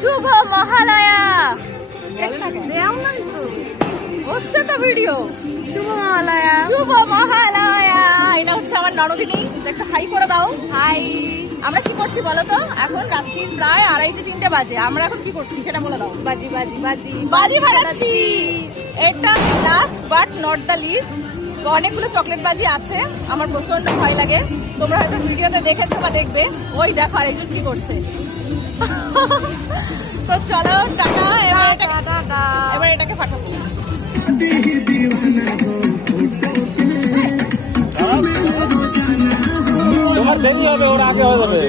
শুভ মহালয়া হচ্ছে তো ভিডিও। শুভ মহালয়া, শুভ মহালয়া। এটা হচ্ছে আমার ননদিনী, একটা হাই করে দাও। হাই। আমরা কি করছি বলো তো? এখন রাত্রির প্রায় 2:30-3টে বাজে। আমরা এখন কি করছি সেটা বলে দাও। বাজি বাজি বাজি বাজি ফাটাচ্ছি। এটা last but not the least. অনেকগুলো চকলেট বাজি আছে, আমার প্রচন্ড ভয় লাগে। তোমরা হয়তো ভিডিওতে দেখেছো বা দেখবে। ওই দেখো আরেকজন কি করছে। তো চলো টাটা। এবার এটাকে ফাটাবো। তোমার দেরি হবে, ওর আগে হয়ে যাবে।